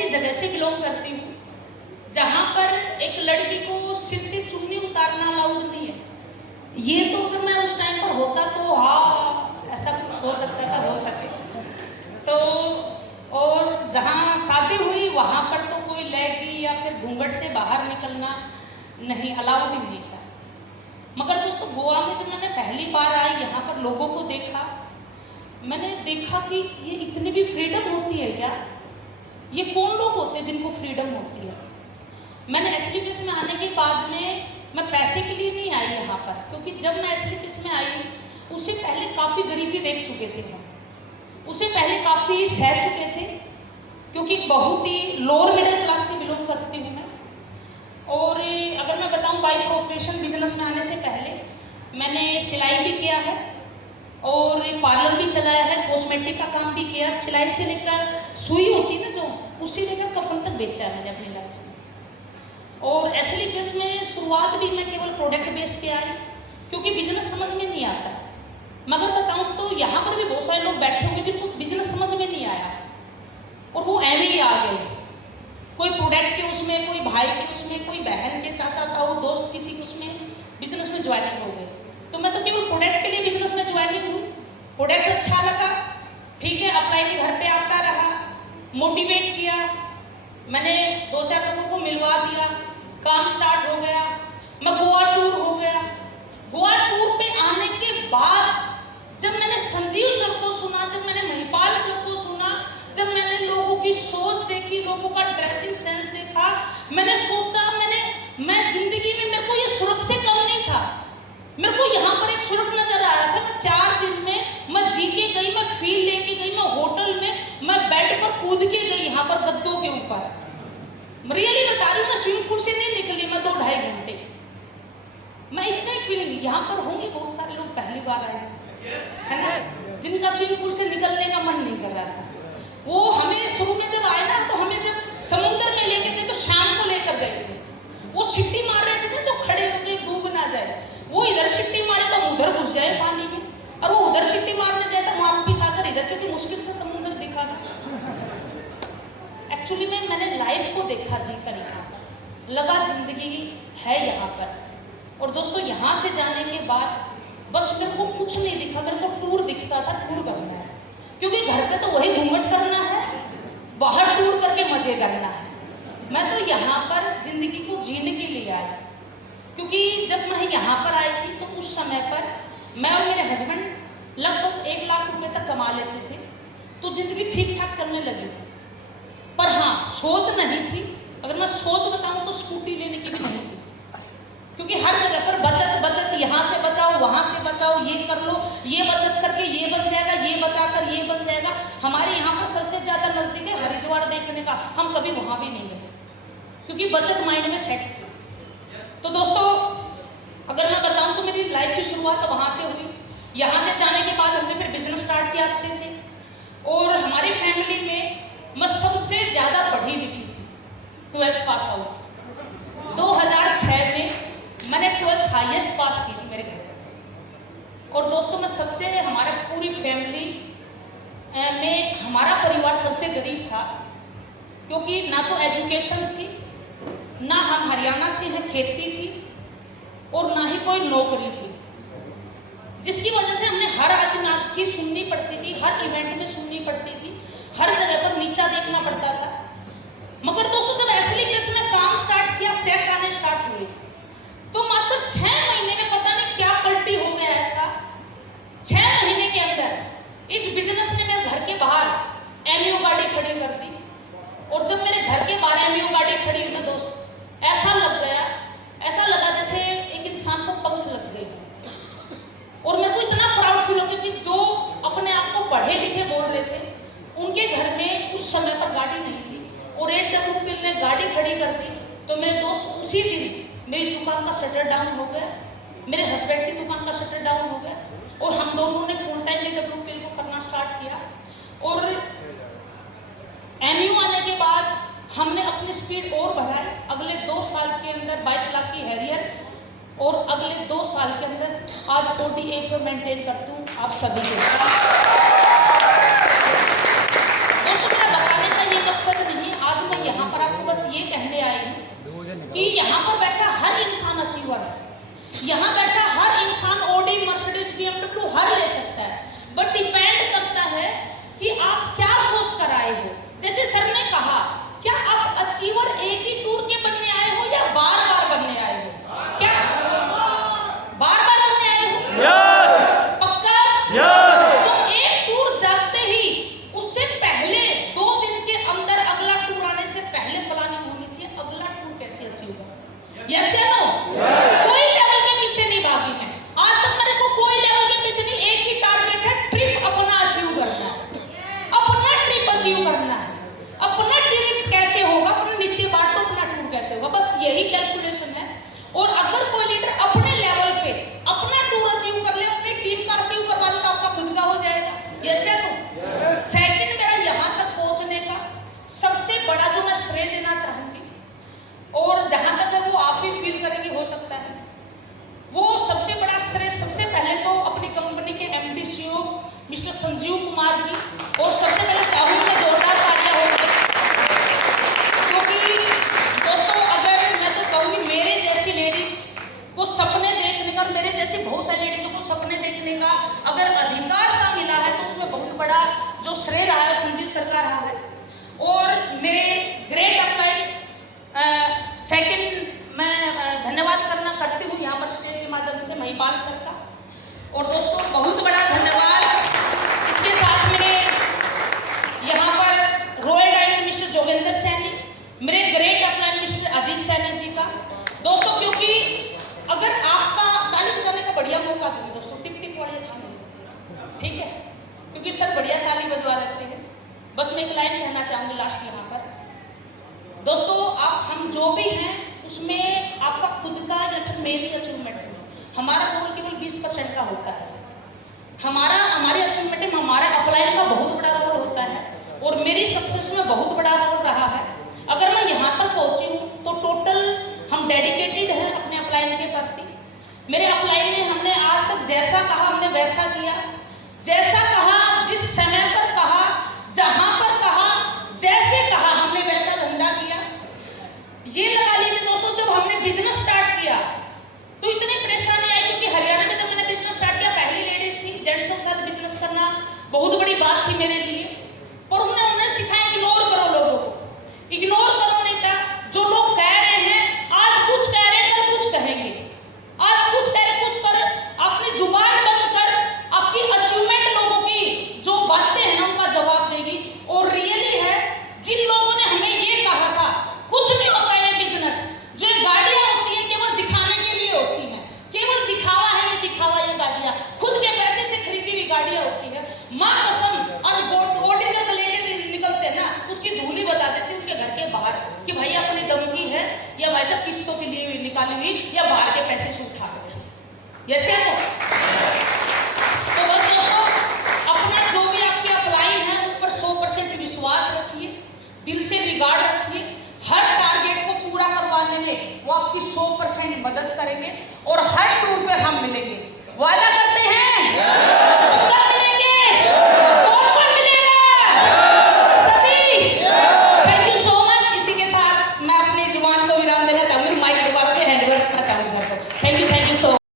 ऐसी जगह से बिलोंग करती हूँ जहाँ पर एक लड़की को सिर से चुन्नी उतारना अलाउड नहीं है। ये तो अगर मैं उस टाइम पर होता तो हाँ ऐसा कुछ हो सकता था, हो सके तो। और जहाँ शादी हुई वहाँ पर तो कोई लहंगी या फिर घूंघट से बाहर निकलना नहीं, अलाउड ही नहीं था। मगर दोस्तों गोवा में जब मैंने पहली बार आई, यहाँ पर लोगों को देखा, मैंने देखा कि ये इतनी भी फ्रीडम होती है क्या? ये कौन लोग होते हैं जिनको फ्रीडम होती है? मैंने एसलीपीएस में आने के बाद में मैं पैसे के लिए नहीं आई यहाँ पर, क्योंकि जब मैं एसलीपीएस में आई उससे पहले काफ़ी गरीबी देख चुके थे हम, उससे पहले काफ़ी सह चुके थे, क्योंकि बहुत ही लोअर मिडिल क्लास से बिलोंग करती हूँ मैं। और अगर मैं बताऊँ बाई प्रोफेशन बिजनेस में आने से पहले मैंने सिलाई भी किया है और पार्लर भी चलाया है, कॉस्मेटिक का काम भी किया, सिलाई से लेकर सुई होती है ना जो, उससे लेकर कफन तक बेचा है मैंने अपनी लाइफ में। और एसलीपीएस में शुरुआत भी मैं केवल प्रोडक्ट बेस पे आई, क्योंकि बिजनेस समझ में नहीं आता। मगर बताऊँ तो यहाँ पर भी बहुत सारे लोग बैठे होंगे जिनको बिजनेस समझ में नहीं आया और वो ऐवे ही आ गए, कोई प्रोडक्ट के उसमें, कोई भाई के उसमें, कोई बहन के, चाचा ताऊ दोस्त किसी के उसमें बिजनेस में ज्वाइनिंग हो गई। तो मैं तो केवल प्रोडक्ट के लिए बिजनेस में ज्वाइनिंग हुई, प्रोडक्ट अच्छा लगा, ठीक है, अप्लाई के घर पे आता रहा, मोटिवेट किया, मैंने 2-4 लोगों को मिलवा दिया, काम स्टार्ट हो गया, मैं गोवा टूर हो गया। गोवा टूर पे आने के बाद जब मैंने संजीव सर को सुना, जब मैंने महिपाल सर को सुना, जब मैंने लोगों की सोच देखी, लोगों का ड्रेसिंग सेंस देखा, मैंने सोचा मैं जिंदगी में, मेरे को ये स्वर्ग से कम नहीं था, मेरे को यहाँ पर एक स्वर्ग नजर आया था। मैं 4 दिन में मैं जी के गई, मैं फील लेके गई, मैं होटल में, मैं बेड पर कूद के गई, यहाँ पर गद्दों के ऊपर, रियली बता रही हूँ, मैं स्विमिंग पूल से नहीं निकली, मैं 2-2.5 घंटे, मैं इतनी फीलिंग। यहाँ पर होंगे बहुत सारे लोग पहली बार आए है ना, जिनका स्विमिंग पूल से निकलने का मन नहीं कर रहा था। वो हमें शुरू में जब आए ना, तो हमें जब समुद्र में लेके गए तो शाम को लेकर गए थे, वो सिट्टी मार रहे थे ना जो खड़े होके डूब ना जाए, वो इधर सिट्टी मारे तो हम उधर घुस जाए पानी में, और वो उधर सिट्टी मारने जाए तो वापस आकर इधर, क्योंकि मुश्किल से समुद्र दिखा था। एक्चुअली में मैंने लाइफ को देखा, जी कर, यहाँ लगा जिंदगी है यहाँ पर। और दोस्तों यहाँ से जाने के बाद बस मेरे को कुछ नहीं दिखा, मेरे को टूर दिखता था, टूर करना है, क्योंकि घर पे तो वही घूंघट करना है, बाहर टूर करके मजे करना है। मैं तो यहाँ पर जिंदगी को जीने के लिए आई, क्योंकि जब मैं यहाँ पर आई थी तो उस समय पर मैं और मेरे हस्बैंड लगभग 1 लाख रुपए तक कमा लेते थे, तो जिंदगी ठीक ठाक चलने लगी थी। पर हाँ, सोच नहीं थी, अगर मैं सोच बताऊं तो स्कूटी लेने की भी नहीं थी, क्योंकि हर जगह पर बचत बचत, यहाँ से बचाओ, वहाँ से बचाओ, ये कर लो, ये बचत करके ये बन जाएगा, ये बचा कर ये बन जाएगा। हमारे यहाँ पर सबसे ज़्यादा नज़दीक है हरिद्वार देखने का, हम कभी वहाँ भी नहीं गए, क्योंकि बचत माइंड में सेट थी। तो दोस्तों अगर मैं बताऊँ तो मेरी लाइफ की शुरुआत वहाँ से हुई। यहाँ से जाने के बाद हमने फिर बिजनेस स्टार्ट किया अच्छे से, और हमारी फैमिली में मैं सबसे ज़्यादा पढ़ी लिखी थी, 12th पास आउट। 2006 में मैंने 12th हाईएस्ट पास की थी मेरे घर में। और दोस्तों मैं सबसे, हमारा पूरी फैमिली में हमारा परिवार सबसे गरीब था, क्योंकि ना तो एजुकेशन थी, ना हम हरियाणा से हैं, खेती थी, और ना ही कोई नौकरी थी, जिसकी वजह से हमने हर आदमी की सुननी पड़ती थी, हर इवेंट में सुननी पड़ती थी, हर जगह पर नीचा देखना पड़ता था। मगर दोस्तों जब एसलीपीएस में काम स्टार्ट किया, चेक आने स्टार्ट हुए, तो मात्र 6 महीने में पता नहीं क्या पलटी हो गया ऐसा। 6 महीने के अंदर इस बिजनेस ने मेरे घर के बाहर एमयू गाड़ी खड़ी कर दी, और जब मेरे घर के बाहर एमयू गाड़ी खड़ी हुई ना दोस्त, ऐसा लग गया, ऐसा लगा जैसे एक इंसान को पंख लग गए। और मेरे को इतना प्राउड फील होता कि जो अपने आप को पढ़े लिखे बोल रहे थे, उनके घर में उस समय पर गाड़ी नहीं थी, और AWPL ने गाड़ी खड़ी कर दी। तो मेरे दोस्त उसी दिन मेरी दुकान का शटर डाउन हो गया, मेरे हस्बैंड की दुकान का शटर डाउन हो गया, और हम दोनों ने फुल टाइम AWPL को करना स्टार्ट किया। और MU आने के बाद हमने अपनी स्पीड और बढ़ाई। अगले 2 साल के अंदर 22 लाख की हैरियर, और अगले 2 साल के अंदर आज ODA पे मेंटेन करती हूँ आप सभी के। दोस्तों मेरा बताने का ये मकसद नहीं, आज मैं ये कहने आई हूँ कि यहाँ पर बैठा हर इंसान अचीवर है। यहाँ बैठा हर इंसान ऑडी, मर्सिडीज, BMW हर ले सकता है, बट डिपेंड करता है कि आप क्या सोच कर आए हो। जैसे सर ने कहा, क्या आप अचीवर एक ही टूर के बनने आए हो या बार बार बनने आए हो? क्या बार बार बनने आए हो? yes! पक्का? yes! तो एक टूर जाते ही उससे पहले 2 दिन के अंदर अगला टूर आने से पहले प्लानिंग होनी चाहिए, अगला टूर कैसे अचीव होगा। यस या नो? कोई लेवल के पीछे नहीं भागी मैं, आज तक मेरे को कोई लेवल के पीछे नहीं, एक ही टारगेट है, ट्रिप अपना अचीव करना है, अपना ट्रिप अचीव करना है। अपना ट्रिप कैसे होगा, अपने नीचे बांटो, अपना टूर कैसे होगा, बस यही कैलकुलेशन है। और अगर कोई लीडर अपने लेवल पे अपना टूर अचीव कर ले, अपनी टीम का अचीव करवा ले, तो आपका खुद का हो जाएगा। यस या नो? सेकंड, मेरा यहाँ तक पहुंचने का सबसे बड़ा जो मैं श्रेय देना चाहूंगी, और जहां तक है वो आप भी फील करेंगे हो सकता है, वो सबसे बड़ा श्रेय सबसे पहले तो अपनी कंपनी के MD CEO mister Sanjeev Kumar ji, और सबसे पहले चाहूंगी मैं जोरदार तालियां होंगे, क्योंकि दोस्तों अगर मैं तो कहूँगी मेरे जैसी लेडीज को सपने देखने का, मेरे जैसे बहुत सारी लेडीजों को सपने देखने का अगर अधिकार सा मिला है, तो उसमें बहुत बड़ा जो श्रेय रहा है संजीव सर का रहा है। और मेरे ग्रेट अपलाइन सेकंड मैं धन्यवाद करती हूँ यहाँ पर स्टेज के माध्यम से महिपाल सर का, और दोस्तों बहुत बड़ा धन्यवाद इसके साथ में यहाँ पर royal diamond mister Jogendra Saini, मेरे great upline mister Ajit Saini ji का। दोस्तों क्योंकि अगर आपका ताली बजाने का बढ़िया मौका दूंगी दोस्तों, टिप टिप वाली अच्छी नहीं होती, ठीक है, क्योंकि सर बढ़िया ताली बजवा लेते हैं। बस मैं एक लाइन कहना चाहूँगी लास्ट यहाँ पर, दोस्तों आप हम जो भी हैं उसमें आपका खुद का या फिर मेरी अचीवमेंट है, हमारा रोल केवल 20% का होता है। हमारे अचीवमेंट में हमारा अपलाइन का बहुत बड़ा रोल होता है, और मेरी सक्सेस में बहुत बड़ा रोल रहा है। अगर मैं यहाँ तक पहुँची हूँ तो टोटल हम डेडिकेटेड हैं अपने अपलाइन के प्रति। मेरे अपलाइन ने हमने आज तक जैसा कहा हमने वैसा किया, जैसा कहा, जिस समय पर कहा, जहाँ पर कहा, जैसे कहा हमने वैसा धंधा किया। ये लगा लीजिए दोस्तों, जब हमने बिजनेस स्टार्ट किया तो इतनी परेशानी आई, क्योंकि हरियाणा में जब मैंने बिजनेस स्टार्ट किया पहली लेडीज थी, जेंट्सों के साथ बिजनेस करना बहुत बड़ी बात थी मेरे लिए, पर उन्होंने सिखाया इग्नोर करो लोगों को, इग्नोर करो नहीं था। जो लोग कह रहे हैं आज कुछ कह रहे हैं कल कुछ कहेंगे, आज कुछ कह रहे कुछ कर, अपनी जुबान बंद कर, आपकी अचीवमेंट लोगों की जो बातें हैं ना उनका जवाब देगी। और रियली है, जिन लोगों ने हमें ये कहा था कुछ नहीं होता है बिजनेस, जो ये गाड़ियां होती है केवल दिखाने के लिए होती हैं, केवल दिखावा है, ये दिखावा, ये गाड़ियां खुद के पैसे से खरीदी हुई गाड़ियां होती है। माँ कसम, आज बॉडी जब लेके निकलते हैं ना, उसकी धूली बता देती है उनके घर के बाहर कि भाई अपनी दम की है, या भाई साहब किस्तों के लिए निकाली हुई, या बाहर के पैसे से उठा रखे। ऐसे तो बस दोस्तों, अपना जो भी आपके अपलाइन है उन पर 100% विश्वास रखिए, दिल से रिगार्ड रखिए, हर टारगेट को पूरा करवाने में वो आपकी 100% मदद करेंगे, और हर टूर पे